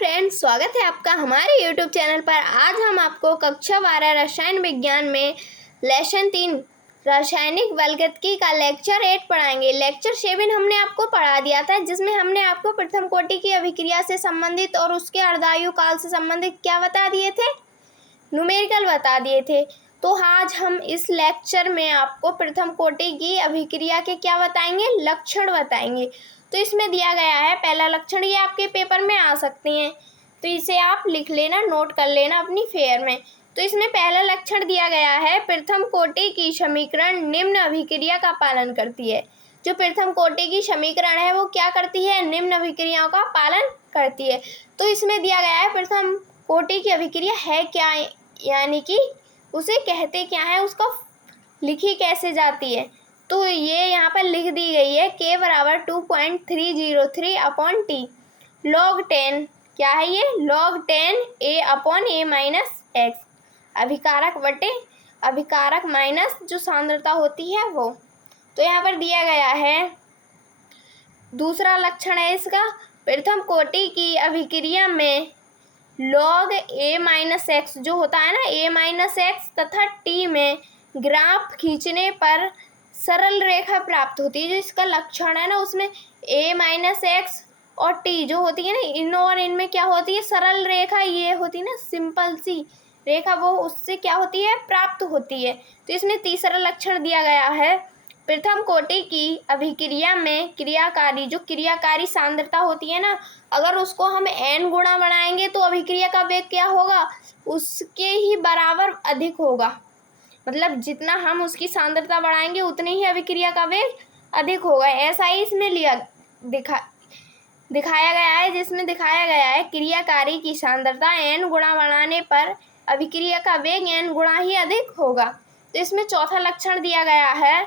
Friends, स्वागत है आपका हमारे यूट्यूब चैनल पर। आज हम आपको कक्षा 12 रसायन विज्ञान में लेसन 3 रासायनिक बलगतिकी का लेक्चर 8 पढ़ाएंगे। लेक्चर 7 हमने आपको पढ़ा दिया था, जिसमें हमने आपको प्रथम कोटि की अभिक्रिया से संबंधित और उसके अर्धायु काल से संबंधित क्या बता दिए थे, न्यूमेरिकल बता दिए थे। तो आज हम इस लेक्चर में आपको प्रथम कोटि की अभिक्रिया के क्या बताएंगे, लक्षण बताएंगे। तो इसमें दिया गया है पहला लक्षण, ये आपके पेपर में आ सकते हैं, तो इसे आप लिख लेना, नोट कर लेना अपनी फेयर में। तो इसमें पहला लक्षण दिया गया है, प्रथम कोटि की समीकरण निम्न अभिक्रिया का पालन करती है। जो प्रथम कोटि की समीकरण है वो क्या करती है, निम्न अभिक्रियाओं का पालन करती है। तो इसमें दिया गया है प्रथम कोटि की अभिक्रिया है क्या, यानी कि उसे कहते क्या है, उसको लिखी कैसे जाती है। तो ये यहाँ पर लिख दी गई है K बराबर 2.303/T log 10, क्या है ये, log 10 A/A-x अभिकारक बटे अभिकारक माइनस जो सांद्रता होती है वो। तो यहाँ पर दिया गया है दूसरा लक्षण है इसका, प्रथम कोटि की अभिक्रिया में log A-x जो होता है ना, A-x तथा T में ग्राफ खींचने पर सरल रेखा प्राप्त होती है। जो इसका लक्षण है ना, उसमें A-x और T जो होती है ना, इन और इनमें क्या होती है, सरल रेखा ये होती है ना, सिंपल सी रेखा, वो उससे क्या होती है, प्राप्त होती है। तो इसमें तीसरा लक्षण दिया गया है, प्रथम कोटि की अभिक्रिया में क्रियाकारी जो क्रियाकारी सांद्रता होती है ना, अगर उसको हम n गुणा बढ़ाएंगे तो अभिक्रिया का वेग क्या होगा, उसके ही बराबर अधिक होगा। मतलब जितना हम उसकी सांद्रता बढ़ाएंगे उतनी ही अभिक्रिया का वेग अधिक होगा। ऐसा ही इसमें दिखाया गया है, जिसमें दिखाया गया है क्रियाकारी की सांद्रता n गुणा बढ़ाने पर अभिक्रिया का वेग n गुणा ही अधिक होगा। तो इसमें चौथा लक्षण दिया गया है,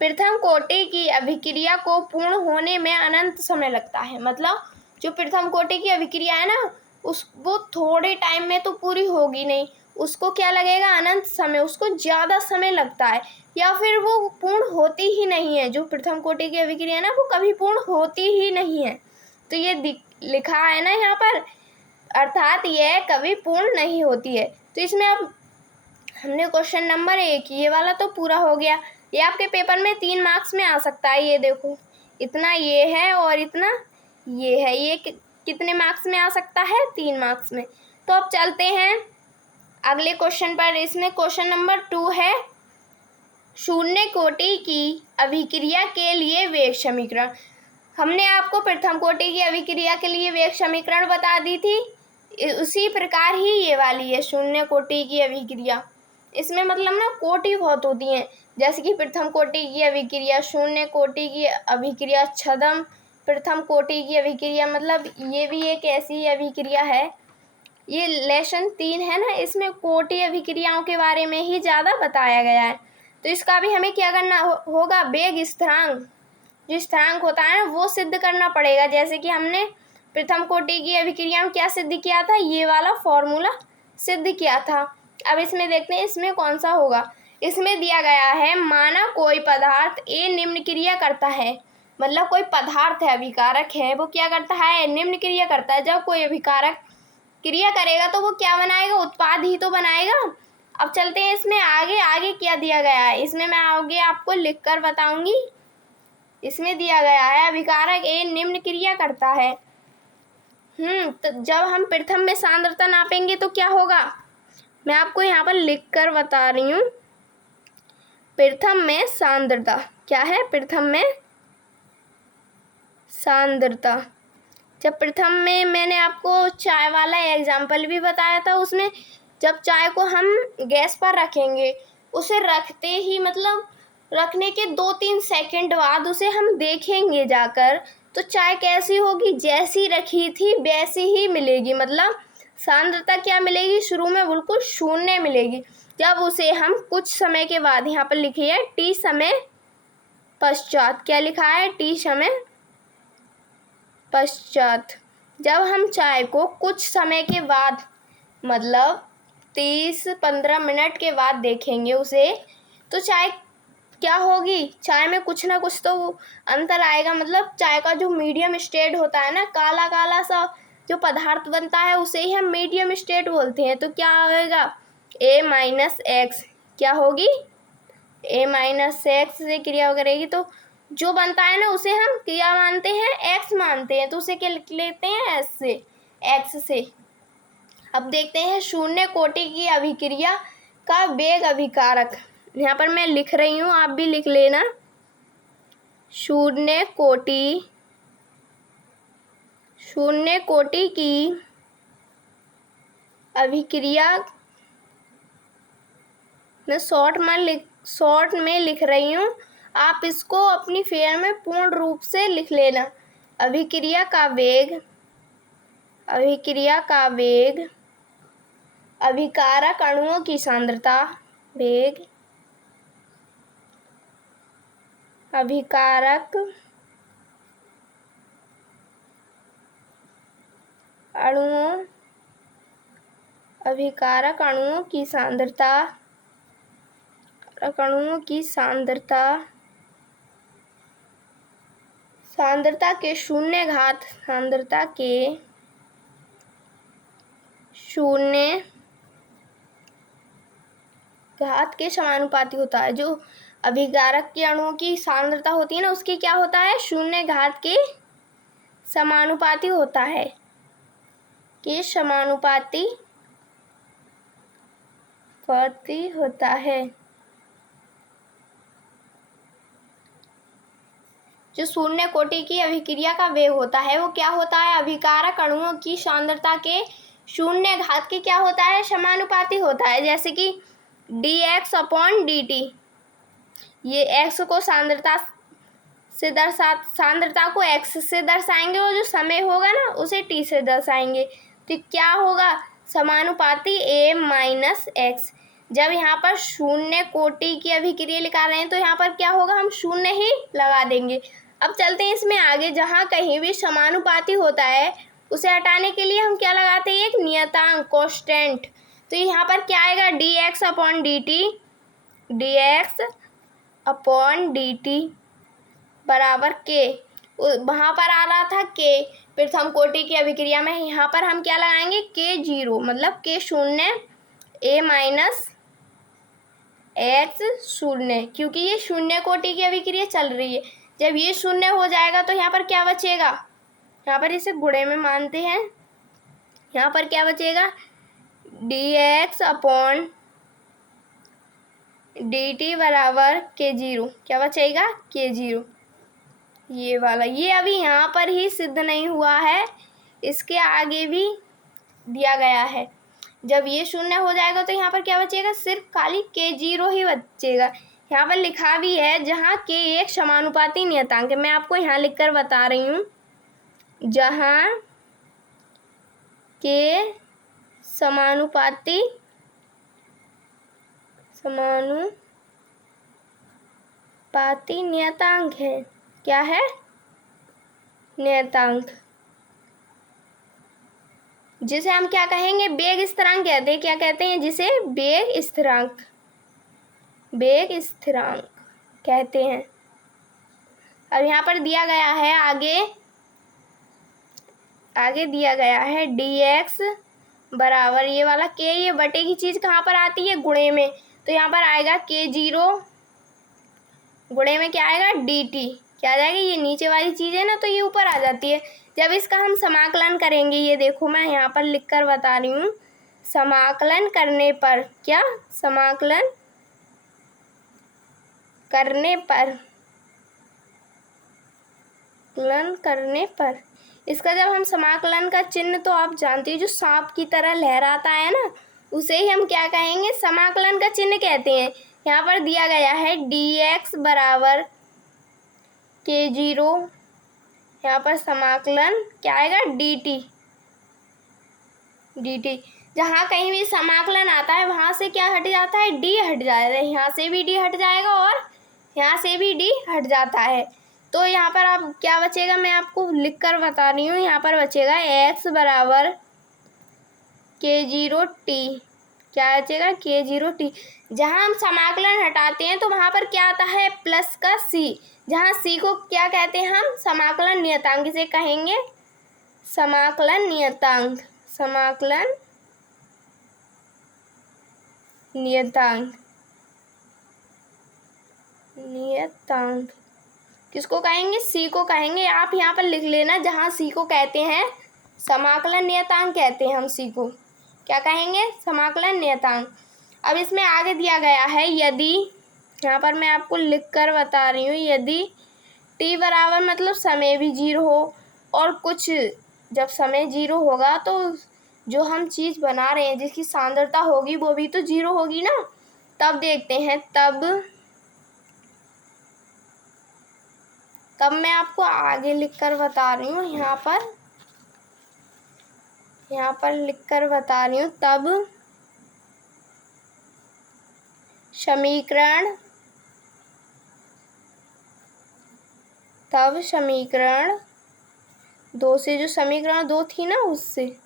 प्रथम कोटि की अभिक्रिया को पूर्ण होने में अनंत समय लगता है। मतलब जो प्रथम कोटि की अभिक्रिया है ना, वो थोड़े टाइम में तो पूरी होगी नहीं, उसको क्या लगेगा, अनंत समय, उसको ज़्यादा समय लगता है, या फिर वो पूर्ण होती ही नहीं है। जो प्रथम कोटि की अभिक्रिया है ना, वो कभी पूर्ण होती ही नहीं है। तो ये लिखा है ना यहाँ पर, अर्थात यह कभी पूर्ण नहीं होती है। तो इसमें अब हमने क्वेश्चन नंबर 1 ये वाला तो पूरा हो गया। ये आपके पेपर में 3 मार्क्स में आ सकता है। ये देखो, इतना ये है और इतना ये है, ये कितने मार्क्स में आ सकता है, 3 मार्क्स में। तो अब चलते हैं अगले क्वेश्चन पर। इसमें क्वेश्चन नंबर 2 है, शून्य कोटि की अभिक्रिया के लिए वेग समीकरण। हमने आपको प्रथम कोटि की अभिक्रिया के लिए वेग समीकरण बता दी थी, उसी प्रकार ही ये वाली है शून्य कोटि की अभिक्रिया। इसमें मतलब ना कोटि बहुत होती हैं, जैसे कि प्रथम कोटि की अभिक्रिया, शून्य कोटि की अभिक्रिया, छद्म प्रथम कोटि की अभिक्रिया, मतलब ये भी एक ऐसी अभिक्रिया है। ये लेसन 3 है ना, इसमें कोटि अभिक्रियाओं के बारे में ही ज़्यादा बताया गया है। तो इसका भी हमें क्या करना होगा, वेग स्थिरांक, जो स्थिरांक होता है ना, वो सिद्ध करना पड़ेगा। जैसे कि हमने प्रथम कोटि की अभिक्रिया में क्या सिद्ध किया था, ये वाला फॉर्मूला सिद्ध किया था। अब इसमें देखते हैं इसमें कौन सा होगा। इसमें दिया गया है, माना कोई पदार्थ A निम्न क्रिया करता है, मतलब कोई पदार्थ है, अभिकारक है, वो क्या करता है, निम्न क्रिया करता है। जब कोई अभिकारक क्रिया करेगा तो वो क्या बनाएगा, उत्पाद ही तो बनाएगा। अब चलते हैं इसमें आगे क्या दिया गया है, इसमें मैं आगे आपको लिखकर बताऊंगी। इसमें दिया गया है, अभिकारक A निम्न क्रिया करता है। तो जब हम प्रथम में सांद्रता नापेंगे तो क्या होगा, मैं आपको यहाँ पर लिखकर बता रही हूँ। प्रथम में सांद्रता क्या है, प्रथम में सांद्रता, जब प्रथम में मैंने आपको चाय वाला एग्जाम्पल भी बताया था, उसमें जब चाय को हम गैस पर रखेंगे, उसे रखते ही मतलब रखने के 2-3 सेकंड बाद उसे हम देखेंगे जाकर, तो चाय कैसी होगी, जैसी रखी थी वैसी ही मिलेगी। मतलब सांद्रता क्या मिलेगी, शुरू में बिल्कुल शून्य मिलेगी। जब उसे हम कुछ समय के बाद, यहाँ पर लिखी है T समय पश्चात, क्या लिखा है, T समय पश्चात, जब हम चाय को कुछ समय के बाद, मतलब 30-15 मिनट के बाद देखेंगे उसे, तो चाय क्या होगी, चाय में कुछ ना कुछ तो अंतर आएगा। मतलब चाय का जो मीडियम स्टेट होता है ना, काला काला सा जो पदार्थ बनता है उसे ही हम मीडियम स्टेट बोलते हैं। तो क्या होगा, a माइनस एक्स, क्या होगी, a माइनस एक्स से क्रिया करेगी तो जो बनता है ना उसे हम क्या मानते हैं, x मानते हैं, तो उसे क्या लिख लेते हैं, s से, x से। अब देखते हैं शून्य कोटि की अभिक्रिया का वेग अभिकारक। यहाँ पर मैं लिख रही हूँ, आप भी लिख लेना। शून्य कोटि की अभिक्रिया, मैं शॉर्ट में लिख रही हूँ, आप इसको अपनी फेयर में पूर्ण रूप से लिख लेना। अभिक्रिया का वेग अभिकारक अणुओं की सांद्रता, वेग अभिकारक अणुओं की सांद्रता के शून्य घात के समानुपाती होता है। जो अभिकारक के अणुओं की सांद्रता होती है ना, उसकी क्या होता है, शून्य घात के समानुपाती होता है, होता है। जो शून्य कोटि की अभिक्रिया का वेग होता है वो क्या होता है, अभिकारक अणुओं की सांद्रता के शून्य घात के क्या होता है, समानुपाती होता है। जैसे कि dx/dt, ये x को सांद्रता को x से दर्शाएंगे और जो समय होगा ना उसे t से दर्शाएंगे। तो क्या होगा, समानुपाती a माइनस एक्स। जब यहाँ पर शून्य कोटि की अभिक्रिया लिखा रहे हैं तो यहाँ पर क्या होगा, हम शून्य ही लगा देंगे। अब चलते हैं इसमें आगे। जहाँ कहीं भी समानुपाती होता है उसे हटाने के लिए हम क्या लगाते हैं, एक नियतांक, कांस्टेंट। तो यहाँ पर क्या आएगा, dx/dt बराबर k। वहाँ पर आ रहा था k प्रथम कोटि की अभिक्रिया में, यहाँ पर हम क्या लगाएंगे, k0, मतलब k शून्य, a माइनस x शून्य, क्योंकि ये शून्य कोटि की अभिक्रिया चल रही है। जब ये शून्य हो जाएगा तो यहाँ पर क्या बचेगा, यहाँ पर इसे गुणे में मानते हैं, यहाँ पर क्या बचेगा, dx/dt बराबर k0, क्या बचेगा, k0। ये वाला, ये अभी यहाँ पर ही सिद्ध नहीं हुआ है, इसके आगे भी दिया गया है। जब ये शून्य हो जाएगा तो यहाँ पर क्या बचेगा, सिर्फ खाली k0 ही बचेगा। यहाँ पर लिखा भी है, जहाँ k एक समानुपाती नियतांक है। मैं आपको यहाँ लिखकर बता रही हूँ, जहाँ k समानुपाती नियतांक है। क्या है, नियतांक, जिसे हम क्या कहेंगे, वेग स्थिरांक कहते हैं। क्या कहते हैं जिसे, वेग स्थिरांक कहते हैं। अब यहाँ पर दिया गया है, आगे दिया गया है dx बराबर, ये वाला k, ये बटे की चीज़ कहाँ पर आती है, गुणे में। तो यहाँ पर आएगा k0, गुणे में क्या आएगा, dt, क्या आ जाएगा, ये नीचे वाली चीज़ है ना तो ये ऊपर आ जाती है। जब इसका हम समाकलन करेंगे, ये देखो मैं यहाँ पर लिख कर बता रही हूँ, समाकलन करने पर, क्या, समाकलन करने पर इसका जब हम समाकलन का चिन्ह, तो आप जानते हो जो सांप की तरह लहराता है ना, उसे ही हम क्या कहेंगे, समाकलन का चिन्ह कहते हैं। यहाँ पर दिया गया है dx बराबर k0, यहाँ पर समाकलन क्या आएगा, dt। जहाँ कहीं भी समाकलन आता है वहाँ से क्या हट जाता है, d हट जाएगा, यहाँ से भी d हट जाएगा और यहाँ से भी d हट जाता है। तो यहाँ पर आप क्या बचेगा, मैं आपको लिख कर बता रही हूँ, यहाँ पर बचेगा x बराबर k0t, क्या बचेगा, k0t। जहाँ हम समाकलन हटाते हैं तो वहाँ पर क्या आता है, प्लस का c, जहाँ c को क्या कहते हैं हम, समाकलन नियतांक से कहेंगे, समाकलन नियतांक, समाकलन नियतांक, नियतांक किसको कहेंगे? सी को कहेंगे। आप यहाँ पर लिख लेना, जहाँ सी को कहते हैं समाकलन नियतांक कहते हैं हम सी को। क्या कहेंगे? समाकलन नियतांक। अब इसमें आगे दिया गया है यदि, यहाँ पर मैं आपको लिख कर बता रही हूँ, यदि टी बराबर मतलब समय भी 0 हो और कुछ, जब समय 0 होगा तो जो हम चीज़ बना रहे हैं जिसकी सांद्रता होगी वो भी तो 0 होगी ना। तब देखते हैं, तब मैं आपको आगे लिख कर बता रही हूँ, यहाँ पर लिख कर बता रही हूँ। तब समीकरण 2 से, जो समीकरण 2 थी ना, उससे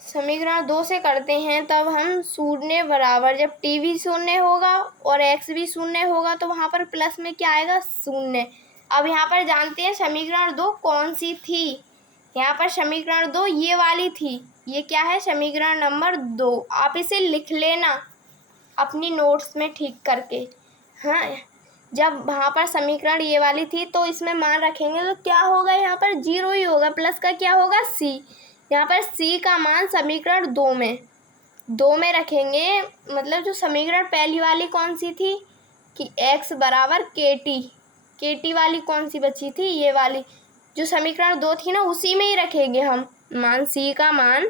समीकरण 2 से करते हैं। तब हम शून्य बराबर, जब टी भी 0 होगा और एक्स भी 0 होगा तो वहाँ पर प्लस में क्या आएगा? 0। अब यहाँ पर जानते हैं समीकरण 2 कौन सी थी। यहाँ पर समीकरण 2 ये वाली थी। ये क्या है? समीकरण नंबर 2। आप इसे लिख लेना अपनी नोट्स में ठीक करके। हाँ, जब वहाँ पर समीकरण ये वाली थी तो इसमें मान रखेंगे तो क्या होगा? यहाँ पर 0 ही होगा। प्लस का क्या होगा? सी। यहाँ पर सी का मान समीकरण 2 में रखेंगे। मतलब जो समीकरण पहली वाली कौन सी थी कि x बराबर के टी वाली कौन सी बची थी? ये वाली। जो समीकरण 2 थी ना, उसी में ही रखेंगे हम मान। सी का मान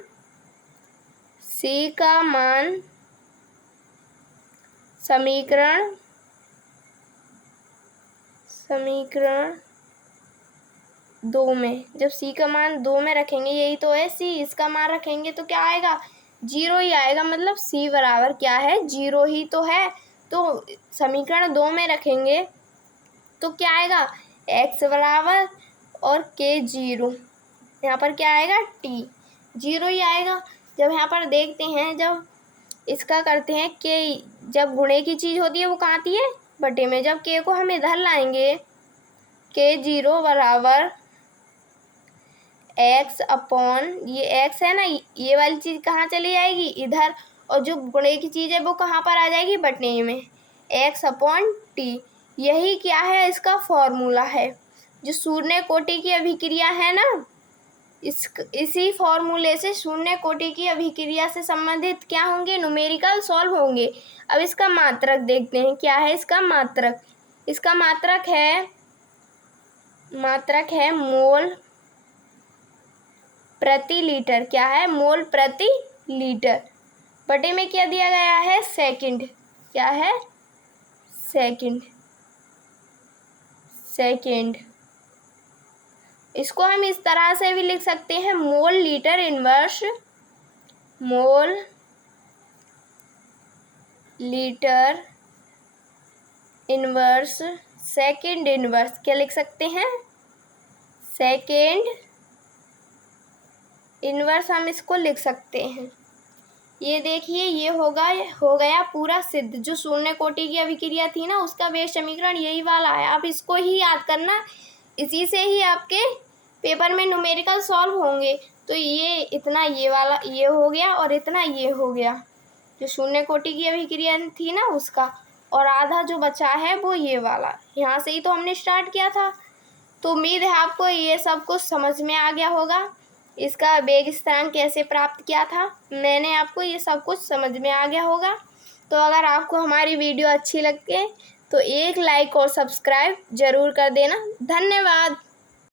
समीकरण 2 में, जब सी का मान 2 में रखेंगे, यही तो है सी, इसका मान रखेंगे तो क्या आएगा? 0 ही आएगा। मतलब सी बराबर क्या है? 0 ही तो है। तो समीकरण 2 में रखेंगे तो क्या आएगा? x बराबर और के 0, यहाँ पर क्या आएगा? टी 0 ही आएगा। जब यहाँ पर देखते हैं, जब इसका करते हैं के, जब गुणे की चीज़ होती है वो कहाँ आती है? बटे में। जब के को हम इधर लाएंगे, के 0 बराबर x अपॉन, ये x है ना, ये वाली चीज़ कहाँ चली जाएगी? इधर। और जो गुणे की चीज़ है वो कहाँ पर आ जाएगी? बटने में। x अपॉन टी, यही क्या है? इसका फॉर्मूला है। जो शून्य कोटि की अभिक्रिया है ना, इसी फॉर्मूले से शून्य कोटि की अभिक्रिया से संबंधित क्या होंगे? न्यूमेरिकल सॉल्व होंगे। अब इसका मात्रक देखते हैं, क्या है इसका मात्रक? इसका मात्रक है मोल प्रति लीटर। क्या है? मोल प्रति लीटर। बटे में क्या दिया गया है? सेकंड। क्या है? सेकंड। इसको हम इस तरह से भी लिख सकते हैं, mole litre inverse, mole litre inverse second inverse. क्या लिख सकते हैं? सेकंड इनवर्स हम इसको लिख सकते हैं। ये देखिए, ये हो गया पूरा सिद्ध। जो शून्य कोटि की अभिक्रिया थी ना, उसका वेग समीकरण यही वाला है। आप इसको ही याद करना, इसी से ही आपके पेपर में न्यूमेरिकल सॉल्व होंगे। तो ये इतना ये वाला ये हो गया और इतना ये हो गया, जो शून्य कोटि की अभिक्रिया थी ना उसका, और आधा जो बचा है वो ये वाला। यहाँ से ही तो हमने स्टार्ट किया था। तो उम्मीद है आपको ये सब कुछ समझ में आ गया होगा। इसका वेग स्थिरांक कैसे प्राप्त किया था मैंने, आपको ये सब कुछ समझ में आ गया होगा। तो अगर आपको हमारी वीडियो अच्छी लगती है तो एक लाइक और सब्सक्राइब ज़रूर कर देना। धन्यवाद।